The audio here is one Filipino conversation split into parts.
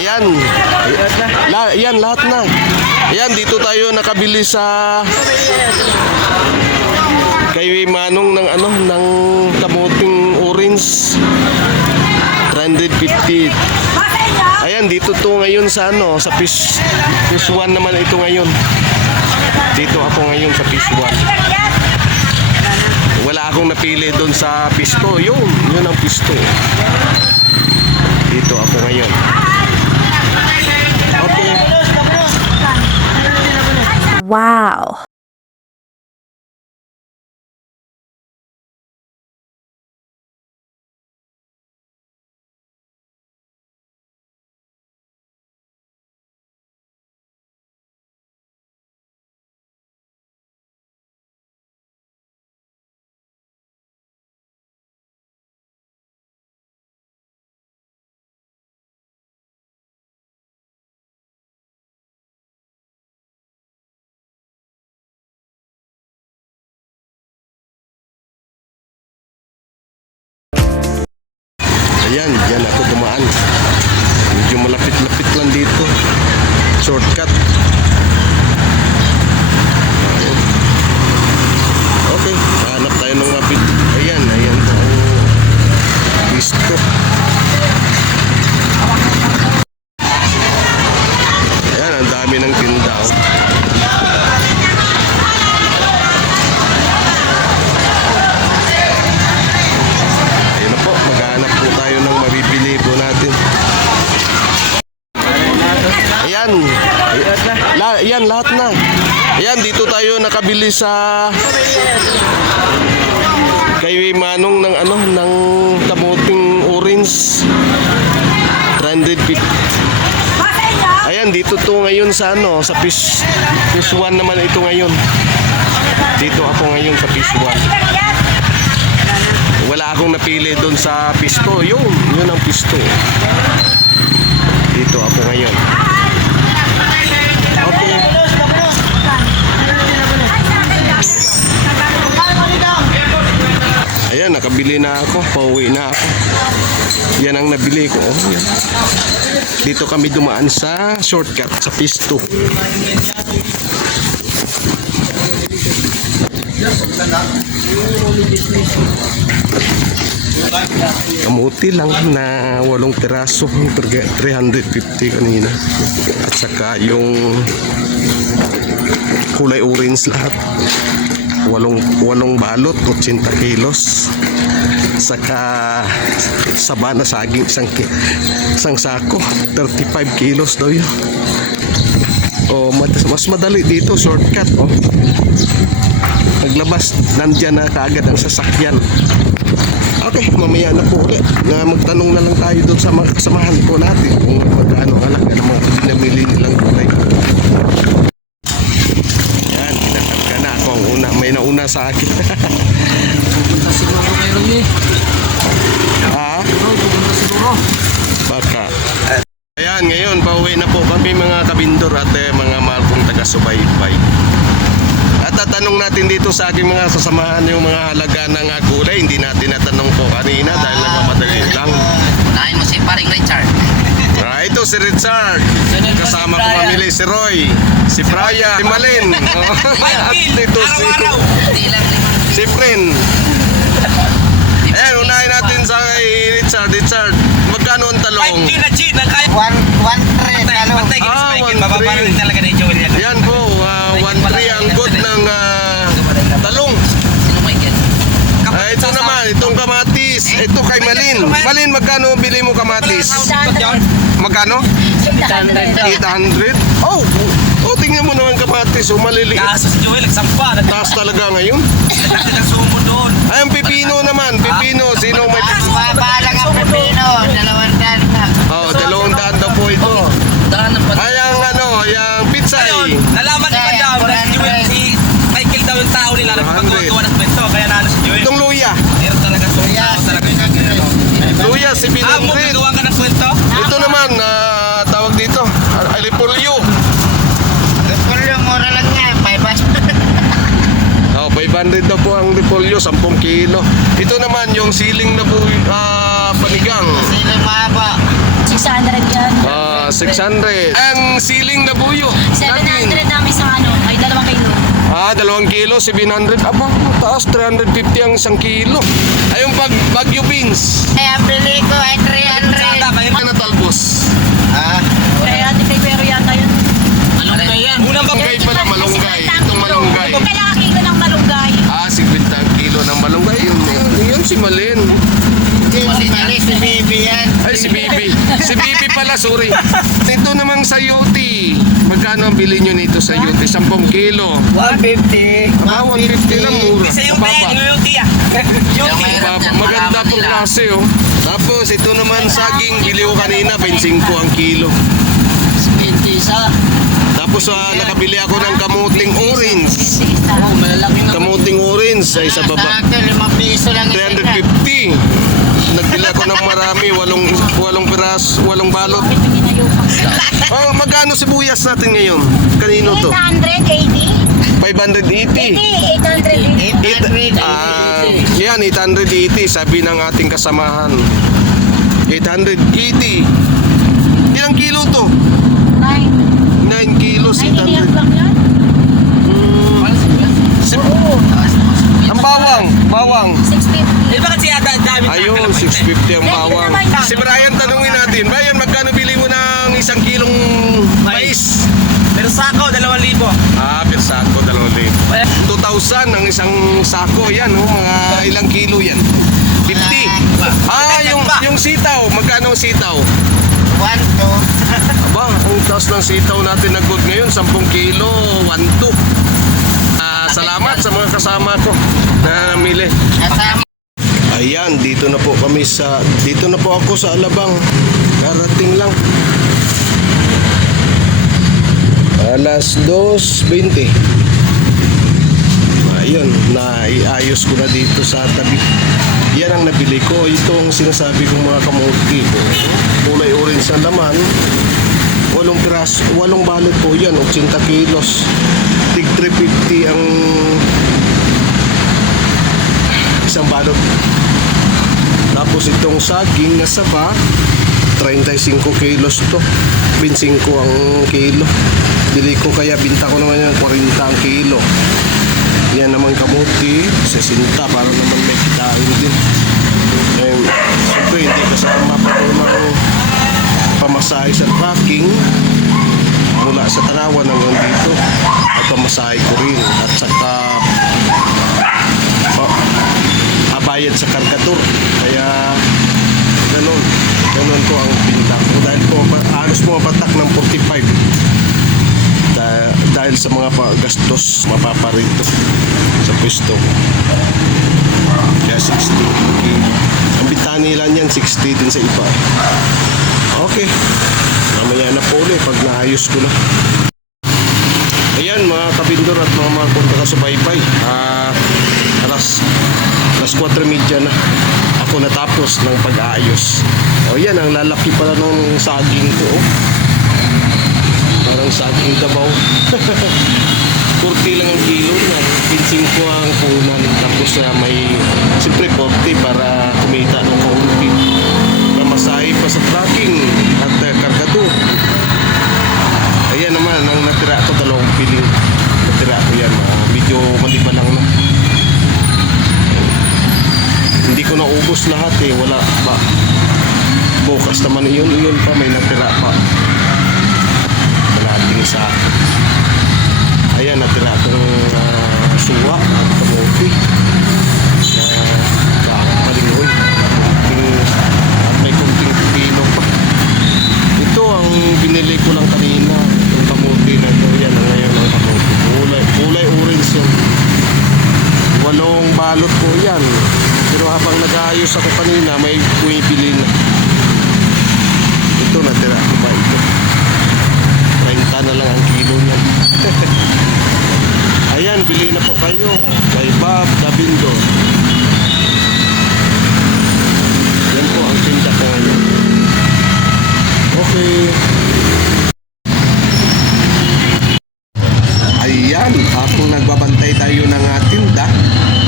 Ayan. La, yan, lahat na. Ayan, dito tayo nakabili sa kay Manong ng ano, ng kamuting orange. 350. Ayan, dito to ngayon sa ano, sa fish, fish 1 naman ito ngayon. Dito ako ngayon sa fish 1. Wala akong napili doon sa pisto. Yun, yun ang pisto. Dito ako ngayon. Wow. Ayan, dyan ako dumaan. Medyo malapit-lapit lang dito. Shortcut. Nakabili sa kay Manong ng ano, ng kamuting orange. 350. Ayan, dito to ngayon sa ano, sa fish, fish 1 naman ito ngayon. Dito ako ngayon sa fish 1 wala akong napili doon sa pisto. Yun, yun ang pisto. Dito ako ngayon. Nakabili na ako. Pauwi na ako. Yan ang nabili ko. Oh, yan. Dito kami dumaan sa shortcut sa pisto. Kamuti lang na walong piraso, 350 kanina. At saka yung kulay orange lahat. Walong, walong balot, 80 kilos. Saka saba na saging isang, isang sako, 35 kilos daw yun. Oh, mas, madali dito, shortcut. Oh. Paglabas, nandyan na kaagad ang sasakyan. Okay, mamaya na po ulit na magtanong na lang tayo doon sa mga kasamahan po natin kung magkano halaga ng mga pinamili nilang gulay. Yan, pinakarga na ako ang nauna sa akin. Pupunta siguro mayroon eh. ha? Oo, pupunta siguro. Baka. Ayan, ngayon, pauwi na po kami mga kabindor at eh, mga mahal kong taga-subaybay. At tatanong natin dito sa aking mga sasamahan yung mga halaga ng ah, gulay. Hindi natin natanong po kanina dahil nagmamadali lang. Unahin mo si paring Richard. Si Richard. Kasama ko mamili si Roy, si Brian, si Malin. At ito si, si Prin. Ayan, unahin natin sa kay Richard. Richard, magkano ang talong? One, one thread, ano? Ah, one three. talaga ni Joel yan. Yan po, uh, 1-3 ang good ng ah, talong. Sino may get? Ah, ito naman, itong kamatis. Ito kay Malin. Malin, magkano bili mo kamatis? Magkano? 800? Oh, oh tingnan mo naman kamatis. Oh, maliliit. Kaso si Joel, nagsampa. Taas talaga ngayon. Nagdagdag ng sumo doon. Ay, ang pipino naman. Pipino. Sino may Mabalang ang pepino. Dalawang daan na. Oh, dalawang daan daw po ito. Daan ng pati. Ay, ang ano, yung pizza. Ayun, nalaman ni Madam na si Joel, si Michael daw yung tao nila na pagkagawa ng kwento. Kaya nalo si Joel. Itong luya. Meron talaga sa tao talaga yung ano. Luya, si Ah, mo Pinandrid. gagawa ka ng kwento? Ito naman, ah, tawag dito. Alipolyo. Pero mura lang nga, 5 Oh, 500 daw po ang repolyo, 10 kilo. Ito naman yung siling na bu ah, panigang. Silang mahaba. 600 yan. Ah, Ah, 600. Ang siling na buyo. 700 ang isang ano, ay dalawang kilo. Ah, dalawang kilo, 700. Aba, taas, 350 ang isang kilo. Ay, yung pag bagyo beans. Kaya bili ko ay 300. Saka kayo. Na talbos? Kaya di kay pero yata yun. Malunggay yan. Unang Malunggay pala, malunggay. Itong malunggay. Kailangan kilo ng malunggay. Ah, 50 ang kilo ng malunggay. Yun, yun, yun si Malin. Mali si baby yan. Ay, si Bibi. Si Bibi pala, sorry. Ito namang sa Yoti. Magkano ang bili nyo nito sa Yoti? 10 kilo. 150. Ah, 150 na mura. Isa yung Mababa. Ben, yung tiya. Yung Yung mahirap Mababa. yan, Maganda malaman pong nila. klase, oh. Tapos, ito naman saging. Bili ko kanina, 25 ang kilo. 20 isa. Tapos, ah, nakabili ako ng kamuting orange. Oh, malalaki na. Kamuting orange ay sa baba. akin, 5 piso lang 350. Nagbili ako ng marami, walong piras, walong balot. Oh, magkano sibuyas natin ngayon? Kanino to? 880? 580. 880. It, ah, yan, 880, sabi ng ating kasamahan. 880. Ilang kilo to? 9. 9 kilos, 800. lang yan? Sib- ang bawang, bawang. 650. Eh, bakit siya yata dami? Ayun, 650 ang bawang. Si Brian, tanungin natin. Brian, magkano bili mo ng isang kilong mais? Pero sako, 2,000. Ah, per sako, dalawang libo. 2,000 ang isang sako. Yan, oh, mga ilang kilo yan? 50. Ah, yung, yung sitaw. Magkano ang sitaw? 1, 2. Aba, ang taas ng sitaw natin na good ngayon, 10 kilo, 1,2. Ah, salamat sa mga kasama ko na namili. Kasama. Ayan, dito na po kami sa dito na po ako sa Alabang. Karating lang. Alas 2.20. Ayun, naiayos ko na dito sa tabi. Yan ang nabili ko. Itong sinasabi kong mga kamuti. Kulay orange ang laman. Walong piras, walong balot po yan. 80 kilos. Tig 350 ang isang balot. Tapos itong saging na saba, 35 kilos to. 25 ang kilo. Bili ko kaya binta ko naman yan 40 ang kilo. Yan naman kamuti, 60 para naman may kitain din. Eh, siyempre hindi kasama pa ko ng pamasahe sa tracking mula sa Tarawan hanggang dito at pamasahe ko rin at saka oh, abayad sa kargador. Kaya ganun. Ganun ko ang pinta ko. Dahil po halos pumapatak ng 45. Sa mga gastos mapaparito sa pwesto. Kaya 60. Okay. Ang bintahan nila niyan 60 din sa iba. Okay. Mamaya na po ulit pag naayos ko na. Ayan mga kabindor at mga mga punta ka sa baybay. Ah, alas alas 4.30 na. Ako natapos ng pag-aayos. O yan, ang lalaki pala ng saging ko. oh. Parang saging dabaw. 40 lang ang kilo na. 25 ko ang punan. Tapos na may, siyempre 40 para kumita ng kaunti. Namasahe pa sa tracking at uh, kargado. Ayan naman, ang natira ko dalawang piling. Natira ko yan. ah, medyo maliba lang na. Hindi ko naubos lahat eh. Wala pa. Bukas naman yun. Yun pa. May natira pa. Kalating sa Ayan, natira itong uh, suwa at kamote. Na malingoy. Kunting, at may kunting pipino pa. Ito ang binili ko lang kanina. Itong kamote na ito. Yan ang ngayon ang kamote. Kulay, kulay orange yun. Walong balot po yan. Pero habang nag-aayos ako kanina, may bumibili na. Ito natira ko ba ito? 30 na lang ang kilo niya. Ayan, bili na po kayo kay Bob Dabindo. Yan po ang tinda ko ngayon. Okay. Ayan, habang nagbabantay tayo ng uh, tinda,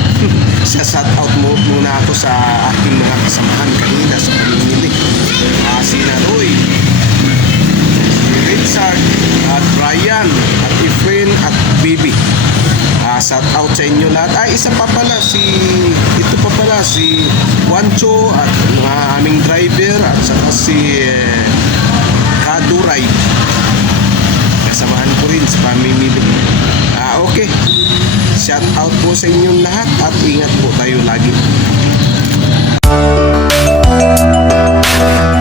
sa shout out mo muna ako sa aking mga kasamahan kanina sa pamimili. Uh, si Naroy, Brian at Efrain at Bibi. Shout out sa inyo lahat. Ay, isa pa pala si, ito pa pala si Wancho at mga aming driver at saka si eh, Kaduray. Kasamahan ko rin sa pamimili. Ah, okay. Shout out po sa inyong lahat at ingat po tayo lagi. Thank you.